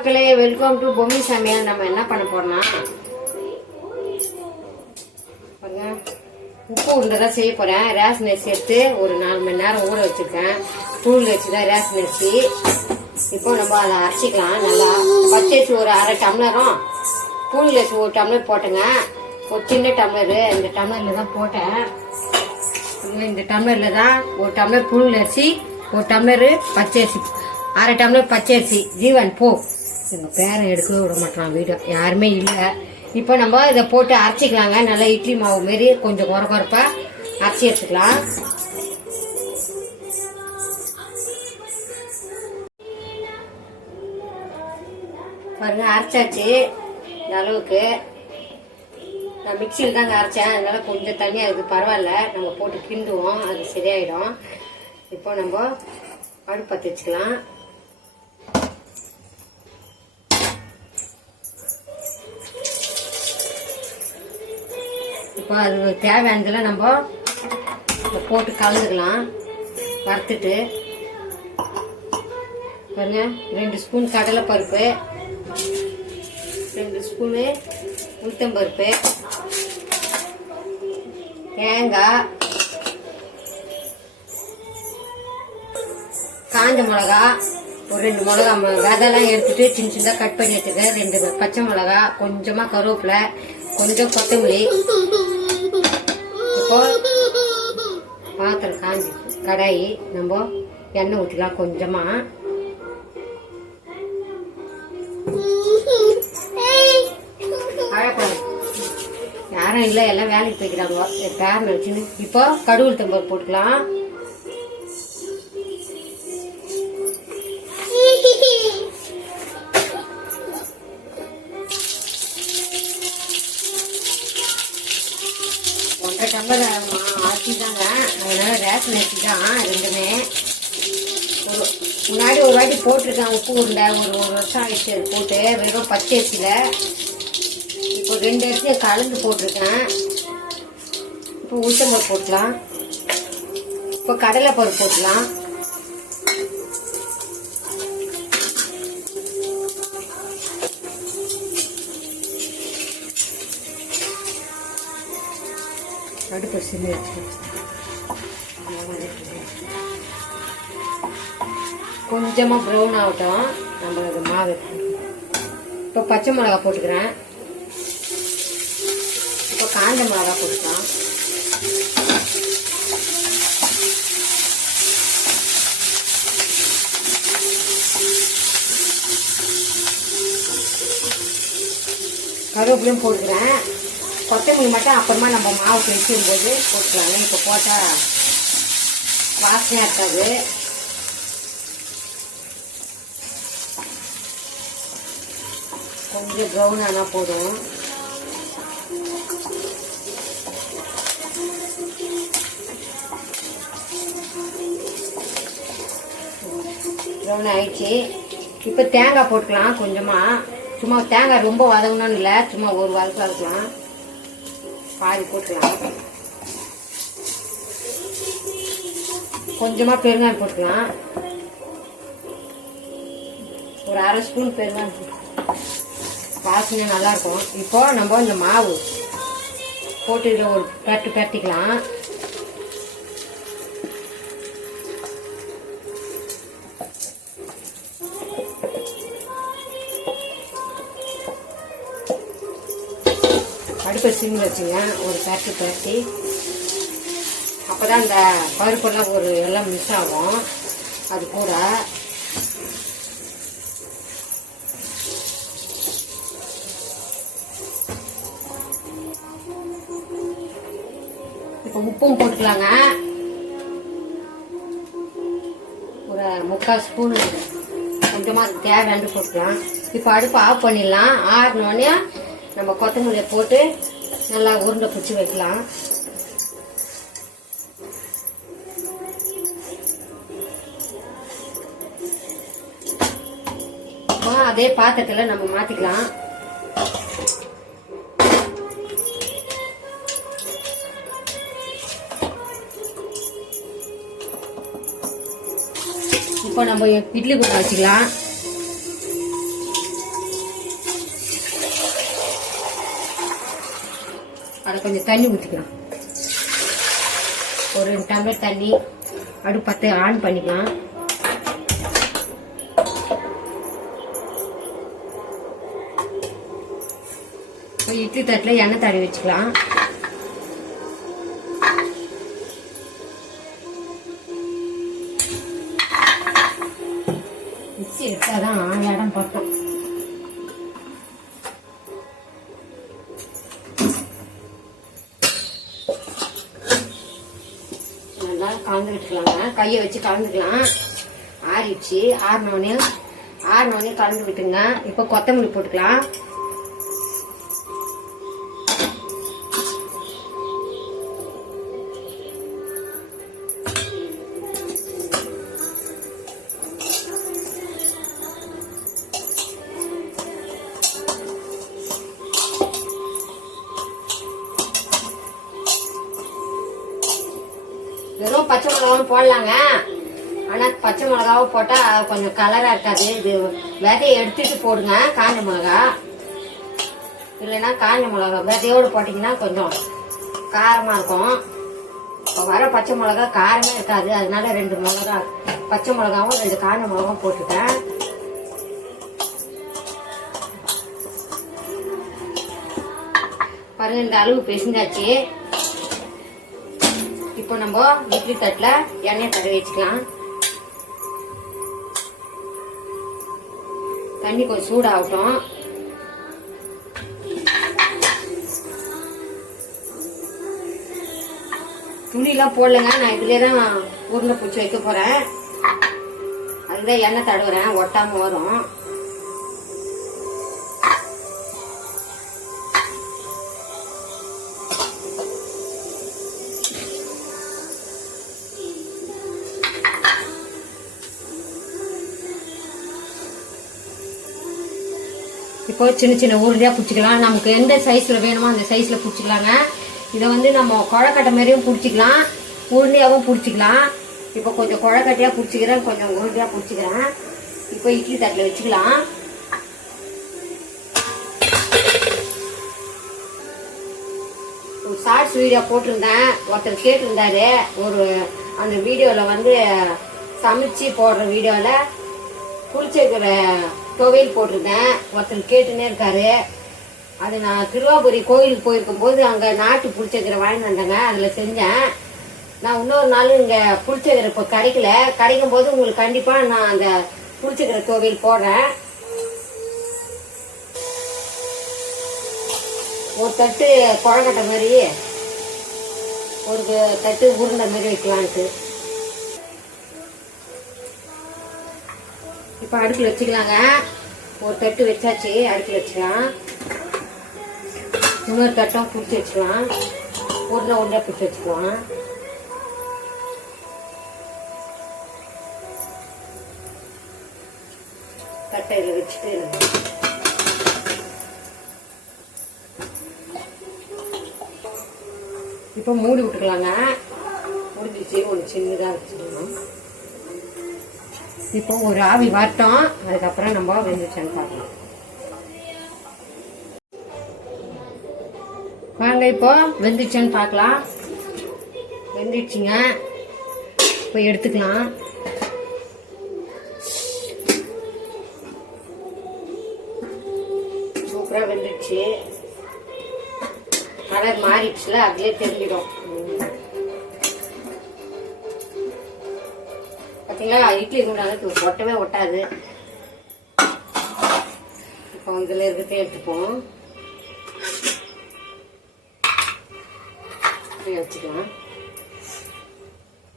மக்களே, welcome to Bommi சமையல். நம்ம என்ன பண்ண போறோம்னா உப்பு உருண்டை தான் செய்ய போறேன். ரேஷன் அரிசி எடுத்து ஒரு 4 மணி நேரம் ஊற வச்சிருக்கேன். தூள் வச்சுதான் ரேஷன் அரிசி. இப்போ நம்ம அதை அரைச்சிக்கலாம். நல்லா பச்சரிசி ஒரு 1/2 டம்ளரும், தூள் அரிசி 1 டம்ளர் போட்டேங்க. ஒரு சின்ன டம்ளரு, இந்த டம்ளர்ல தான் போட்டேன். இந்த டம்ளர்ல தான் 1 டம்ளர் புல் அரிசி, 1 டம்ளரு பச்சரிசி, 1/2 டம்ளர் பச்சரிசி. ஜீவன் போ, எங்க பேரன் எடுக்கவே விட மாட்டான், வீடு யாருமே இல்லை. இப்போ நம்ம இதை போட்டு அரைச்சிக்கலாங்க. நல்லா இட்லி மாவு மாரி கொஞ்சம் குறப்பா அரைச்சி எடுத்துக்கலாம். பாருங்க, அரைச்சாச்சு. இந்த அளவுக்கு நான் மிக்சியில் தாங்க அரைச்சேன், அதனால கொஞ்சம் தண்ணியாக இருக்குது. பரவாயில்ல, நம்ம போட்டு கிண்டுவோம், அது சரியாயிடும். இப்போ நம்ம அடுப்பு பற்ற வச்சுக்கலாம். இப்போ அது தேவையானதில் நம்ம போட்டு கலந்துக்கலாம். வறுத்துட்டு பாருங்க, 2 ஸ்பூன் கடலை பருப்பு, 2 ஸ்பூனு உளுத்தம்பருப்பு, தேங்காய், காஞ்ச மிளகா, ஒரு 2 மிளகா விதெல்லாம் எடுத்துட்டு சின்ன சின்னதாக கட் பண்ணி எடுத்துக்க, 2 பச்சை மிளகா, கொஞ்சமா கருவேப்பிலை, கொஞ்சம் கொத்தமல்லி. இப்போ பாத்திரம் காஞ்சி கடாயி, நம்ம எண்ணெய் ஊற்றிக்கலாம் கொஞ்சமா. யாரும் இல்லை, எல்லாம் வேலைக்கு போய்க்கிறாங்க, பேர் நினைச்சுன்னு. இப்போ கடுகு உளுத்தம்பருப்பு போட்டுக்கலாம். டம்ளர் அரிசி தாங்க, அதனால ரேஷன் அரிசி தான் ரெண்டுமே. முன்னாடி ஒரு வாட்டி போட்டிருக்கேன் உப்பு உருண்டை, ஒரு வருஷம் ஆயிடுச்சு அது போட்டு, வெறும் பச்சை அரிசியில். இப்போ 2 அரிசியை கலந்து போட்டிருக்கேன். இப்போ உளுத்தம்பருப்பு போட்டுக்கலாம். இப்போ கடலை பருப்பு போட்டுக்கலாம். அடுப்பு சின்ன கொஞ்சமா ப்ரௌன் ஆகட்டும், நம்ம அது மாவு. இப்போ பச்சை மிளகா போட்டுக்கிறேன். இப்போ காஞ்ச மிளகா போட்டுக்கலாம். கருவேப்பிலையும் போட்டுக்கிறேன். கொத்தமல்லி மட்டும் அப்புறமா நம்ம மாவு பிடிக்கும் போது போட்டுக்கலாங்க. இப்போ போட்டால் வாசனையாக இருக்காது. கொஞ்சம் ப்ரௌன் ஆனால் போதும். ப்ரௌன் ஆயிடுச்சு. இப்போ தேங்காய் போட்டுக்கலாம் கொஞ்சமாக. சும்மா தேங்காய் ரொம்ப வதங்கணும்னு இல்லை, சும்மா ஒரு வதக்கு வதக்கலாம். பாதி போட்டுக்கலாம். கொஞ்சமா பெருங்காயம் போட்டுக்கலாம். ஒரு 1/2 ஸ்பூன் பெருங்காயம் வாசனை நல்லா இருக்கும். இப்போ நம்ம இந்த மாவு போட்டு இதில் ஒரு பரட்டிக்கலாம். அடுப்பை சிம்மில் வச்சுங்க, ஒரு பரட்டி. அப்போதான் இந்த பருப்பெல்லாம் எல்லாம் மிஸ் ஆகும். அது கூட இப்போ உப்பும் போட்டுக்கலாங்க. ஒரு 3/4 ஸ்பூன் கொஞ்சமா தேவையானு போட்டுக்கலாம். இப்போ அடுப்பை ஆஃப் பண்ணிடலாம். ஆறினோடனே நம்ம கொத்தமல்லியை போட்டு நல்லா உருண்டை பிடிச்சி வைக்கலாம். அதே பாத்திரத்தில் நம்ம மாத்திக்கலாம். இப்போ நம்ம இட்லி குண்டை வச்சுக்கலாம். அதை கொஞ்சம் தண்ணி ஊற்றிக்கலாம். ஒரு 2 டம்ளர் தண்ணி. அடுப்பத்தை ஆன் பண்ணிக்கலாம். இட்லி தட்டில் எண்ணெய் தடவி வச்சுக்கலாம். மிக்சி எடுத்தாதான் இடம் பட்டும். நல்லா கலந்து விட்டுக்கலாங்க. கையை வச்சு கலந்துக்கலாம். ஆறிடுச்சு. ஆறினோடனே கலந்து விட்டுங்க. இப்போ கொத்தமல்லி போட்டுக்கலாம். வெறும் பச்சை மிளகாவும் போடலாங்க. ஆனா பச்சை மிளகாவும் போட்டா கொஞ்சம் கலரா இருக்காது. இது விதையை எடுத்துட்டு போடுங்க. காஞ்ச மிளகா இல்லைன்னா காஞ்ச மிளகா விதையோடு போட்டீங்கன்னா கொஞ்சம் காரமா இருக்கும். இப்போ வர பச்சை மிளகா காரமே இருக்காது. அதனால 2 மிளகா பச்சை மிளகாவும் 2 காஞ்ச மிளகாவும் போட்டுட்டேன். பாருங்க, இந்த அளவு பிசைஞ்சாச்சு. இப்போ நம்ம இட்லி தட்டில் எண்ணெய் தடவி வச்சுக்கலாம். தண்ணி கொஞ்சம் சூடாகட்டும். துணிலாம் போடலங்க. நான் இதுலேயே தான் உருண்டை பிடிச்சி வைக்க போறேன். அதுதான் எண்ணெய் தடவுறேன், ஒட்டாம வரும். இப்போ சின்ன சின்ன உருண்டையா பிடிச்சிக்கலாம். நமக்கு எந்த சைஸ்ல வேணுமோ அந்த சைஸ்ல பிடிச்சிக்கலாங்க. இதை வந்து நம்ம குழக்கட்டை மாதிரியும் பிடிச்சிக்கலாம், உருண்டையாவும் பிடிச்சிக்கலாம். இப்போ கொஞ்சம் குழக்கட்டையா பிடிச்சிக்கிறேன், கொஞ்சம் உருண்டையா பிடிச்சிக்கிறேன். இப்போ இட்லி தட்டில் வச்சுக்கலாம். ஒரு ஷார்ட்ஸ் வீடியோ போட்டிருந்தேன். ஒருத்தர் கேட்டிருந்தாரு. அந்த வீடியோல வந்து சமைச்சு போடுற வீடியோல புளிச்சக்கீர துவையல் போட்டிருந்தேன். ஒருத்தர் கேட்டுன்னே இருக்காரு. அது நான் திருவாபுரி கோயிலுக்கு போயிருக்கும் போது அங்க நாட்டு புளிச்சக்கீரை வாங்கி வந்தேங்க. அதுல செஞ்சேன். நான் இன்னொரு நாள் இங்க புளிச்சக்கீரை இப்போ கிடைக்கும் போது உங்களுக்கு கண்டிப்பா நான் அந்த புளிச்சக்கீரை துவையல் போடுறேன். ஒரு தட்டு குழக்கட்டை மாதிரி, ஒரு தட்டு உருண்டை மாதிரி வைக்கலான்ட்டு. இப்போ அடுப்பில் வச்சுக்கலாங்க. ஒரு தட்டு வச்சாச்சு, அடுப்பில் வச்சுக்கலாம். இன்னொரு தட்டம் பிடிச்சி வச்சுக்கலாம். உருண்டை பிடிச்சி வச்சுக்கலாம். தட்டை இதில் வச்சுட்டு இப்போ மூடி விட்டுக்கலாங்க. முடிஞ்சிச்சு. ஒரு சின்னதாக வச்சுக்கணும். இப்போ ஒரு ஆவி வரட்டும், அதுக்கப்புறம் நம்ம வெந்துச்சான்னு பார்க்கலாம். வாங்க இப்போ வெந்துச்சான்னு பார்க்கலாம். வெந்துடுச்சுங்க. இப்போ எடுத்துக்கலாம். சூப்பரா வெந்துடுச்சு. கலர் மாறிடுச்சுல, அதுலயே தெரிஞ்சிடும். பாத்தீங்களா, இட்லி குண்டான ஒட்டவே ஒட்டாது. இப்போ இதுல இருக்கிறத எடுத்துப்போம், வச்சுக்கலாம்.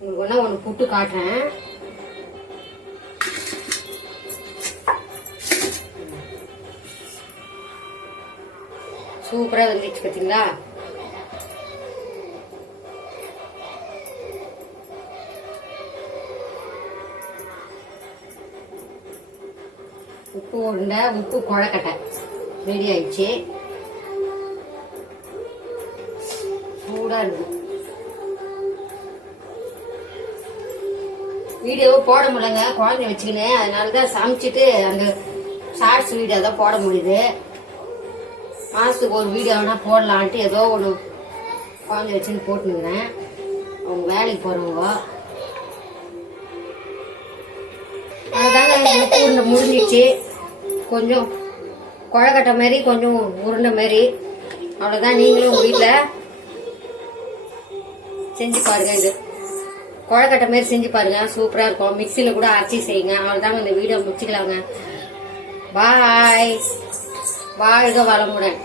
உங்களுக்கு ஒண்ணு புட்டு காட்டுறேன். சூப்பரா வந்துச்சு பாத்தீங்களா. உப்பு உருண்டை, உப்பு கொழக்கட்டை ரெடி ஆயிடுச்சு. சூடா இருக்கு. வீடியோ போட முடியலங்க, குழந்தை வச்சுக்கினேன். அதனாலதான் சமைச்சிட்டு அந்த ஷார்ட்ஸ் வீடியோ தான் போட முடியுது. மாசத்துக்கு ஒரு வீடியோனா போடலான்ட்டு ஏதோ ஒன்று குழந்தை வச்சுன்னு போட்டுனுங்கிறேன். அவங்க வேலைக்கு போகிறவங்க அதுதாங்க உருண்டை முடிஞ்சிச்சு. கொஞ்சம் குழக்கட்டை மாதிரி கொஞ்சம் உருண்டை மாதிரி அவ்வளோதான். நீங்களும் உங்கள் வீட்டில் செஞ்சு பாருங்க. இது குழக்கட்டை மாதிரி செஞ்சு பாருங்க, சூப்பராக இருக்கும். மிக்சியில் கூட அரைச்சி செய்யுங்க. அவ்வளோதாங்க இந்த வீடியோ முடிச்சுக்கலாங்க. பாய். வாழ்க வளமுடன்.